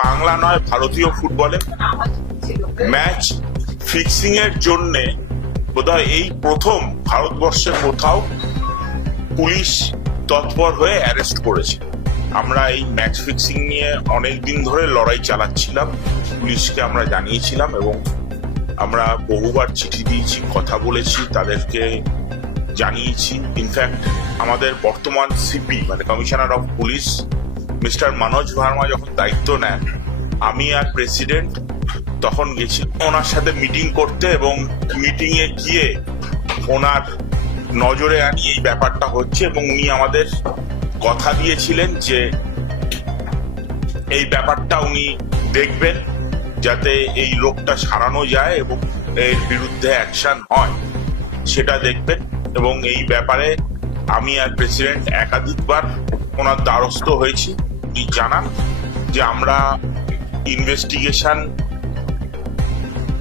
বাংলা নয় ভারতীয় ফুটবলে ম্যাচ ফিক্সিং এর জন্য বোধহয় এই প্রথম ভারতবর্ষে কোথাও পুলিশ তৎপর হয়ে অ্যারেস্ট করেছে। আমরা এই ম্যাচ ফিক্সিং নিয়ে অনেক দিন ধরে লড়াই চালাচ্ছিলাম, পুলিশকে আমরা জানিয়েছিলাম এবং আমরা বহুবার চিঠি দিয়েছি, কথা বলেছি, তাদেরকে জানিয়েছি। ইনফ্যাক্ট আমাদের বর্তমান সিপি মানে commissioner of police mister Manoj Verma যখন দায়িত্ব নেন, আমি আর প্রেসিডেন্ট তখন গেছি ওনার সাথে মিটিং করতে এবং মিটিং এ গিয়ে ওনার নজরে আনি এই ব্যাপারটা হচ্ছে এবং উনি আমাদের কথা দিয়েছিলেন যে এই ব্যাপারটা উনি দেখবেন যাতে এই লোকটা সারানো যায় এবং এর বিরুদ্ধে অ্যাকশন হয় সেটা দেখবেন। এবং এই ব্যাপারে আমি আর প্রেসিডেন্ট একাধিকবার ওনার দ্বারস্থ হয়েছি। উনি জানান যে আমরা ইনভেস্টিগেশন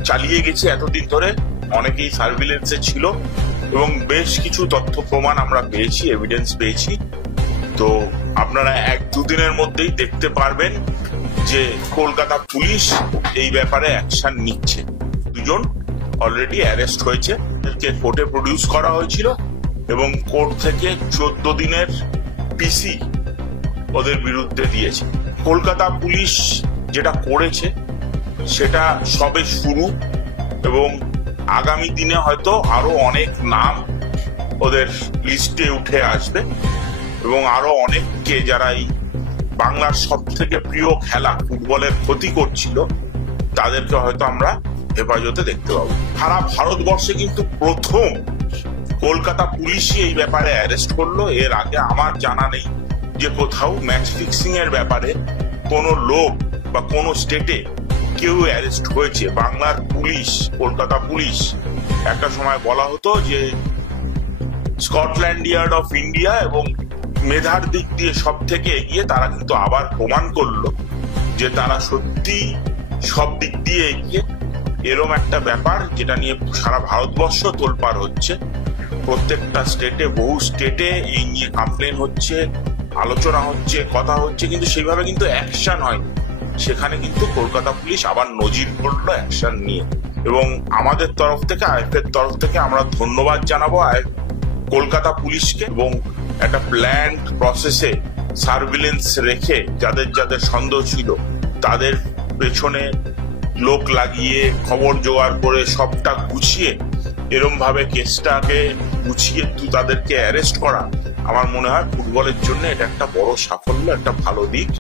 চালিয়ে গেছি এতদিন ধরে, অনেকেই সার্ভিলেন্সে ছিল এবং বেশ কিছু তথ্য প্রমাণ আমরা পেয়েছি, এভিডেন্স পেয়েছি। তো আপনারা 1-2 দিনের মধ্যেই দেখতে পারবেন যে কলকাতা পুলিশ এই ব্যাপারে অ্যাকশন নিচ্ছে। 2 জন অলরেডি অ্যারেস্ট হয়েছে, তাদেরকে কোর্টে প্রডিউস করা হয়েছিল এবং কোর্ট থেকে 14 দিনের পিসি ওদের বিরুদ্ধে দিয়েছে। কলকাতা পুলিশ যেটা করেছে সেটা সবে শুরু এবং আগামী দিনে হয়তো আরো অনেক নাম ওদের লিস্টে উঠে আসবে এবং আরো অনেককে যারা এই বাংলার সব থেকে প্রিয় খেলা ফুটবলের ক্ষতি করছিল তাদেরকে হয়তো আমরা হেফাজতে দেখতে পাবো। সারা ভারতবর্ষে কিন্তু প্রথম কলকাতা পুলিশই এই ব্যাপারে অ্যারেস্ট করলো। এর আগে আমার জানা নেই যে কোথাও ম্যাচ ফিক্সিং এর ব্যাপারে কোনো লোক বা কোনো স্টেটে কেউ অ্যারেস্ট হয়েছে। বাংলার পুলিশ, কলকাতা পুলিশ, একটা সময় বলা হতো যে স্কটল্যান্ড ইয়ার্ড অফ ইন্ডিয়া এবং মেধার দিক দিয়ে সব থেকে এগিয়ে, তারা কিন্তু আবার প্রমাণ করলো যে তারা সত্যি সব দিক দিয়ে এগিয়ে। এরম একটা ব্যাপার যেটা নিয়ে সারা ভারতবর্ষ তোলপাড় হচ্ছে, প্রত্যেকটা স্টেটে, বহু স্টেটে এই নিয়ে কমপ্লেন হচ্ছে, আলোচনা হচ্ছে, কথা হচ্ছে, কিন্তু সেইভাবে কিন্তু অ্যাকশন হয়নি। সেখানে কিন্তু কলকাতা পুলিশ আবার নজির করলো অ্যাকশন নিয়ে এবং আমাদের তরফ থেকে, আইএফএর তরফ থেকে আমরা ধন্যবাদ জানাবো কলকাতা পুলিশকে এবং একটা প্ল্যান্ড প্রসেসে সার্ভিলেন্স রেখে যাদের যাদের সন্দেহ ছিল তাদের পেছনে লোক লাগিয়ে খবর জোগাড় করে সবটা গুছিয়ে এরম ভাবে কেসটাকে গুছিয়ে তাদেরকে অ্যারেস্ট করা, আমার মনে হয় ফুটবলের জন্য এটা একটা বড় সাফল্য, একটা ভালো দিক।